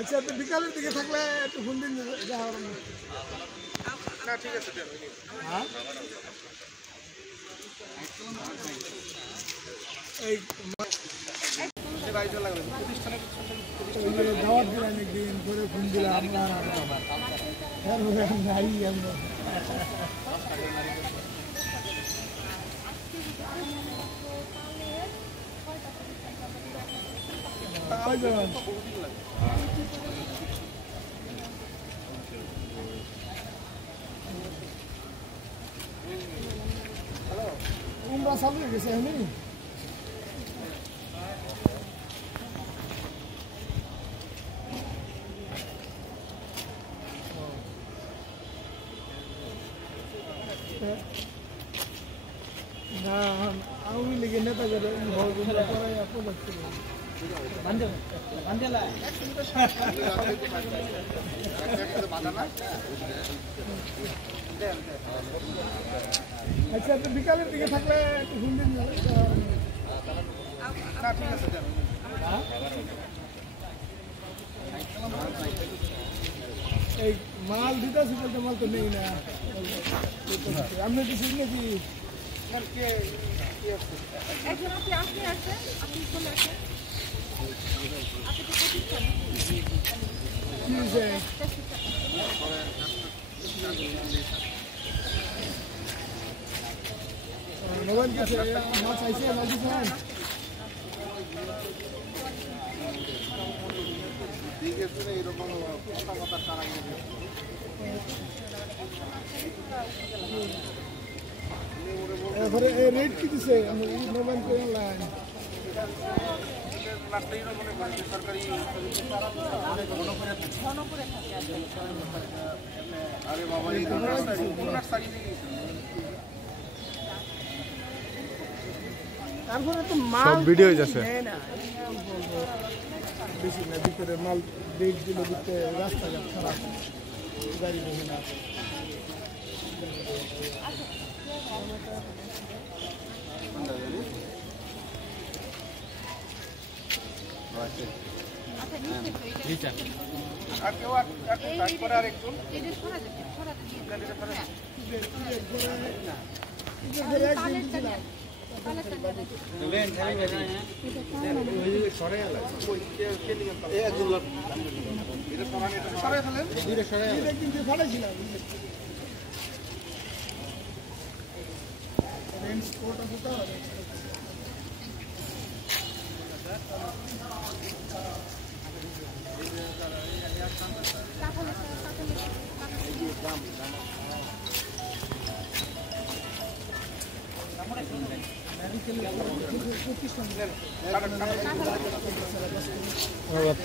আচ্ছা, তো বিকালের দিকে থাকলে একটু ফোন দিন। না, ঠিক আছে। হ্যাঁ, এই দাওয়াত দিলাম একদিন করে ফোন দিলাম নাই আমরা উমরা চালু হয়ে গেছে এমনি। না, আওয়ামী লীগের নেতা করে পড়াই যাচ্ছে। আচ্ছা, তো বিকালের দিকে থাকলে একটু ফোন দিন। না, ঠিক আছে। এই মাল দিতেছি বলতে মাল তো নেই না। আপনি কিছু নাকি মোবাইল কাছে মাছ চাইছে মাল দিচ্ছেন। এরপরে রেট কি দিছে মোবাইল করে অনলাইন সরকারি তারপরে তো মাল ভিডিও যাচ্ছে বেশি না, ভিতরে মাল রেট দিল দিতে রাস্তাঘাট খারাপ, গাড়ি দেখে না।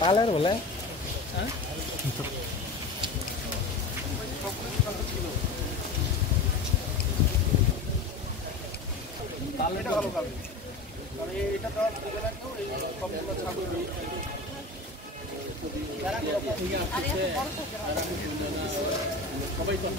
পালার বলে এটা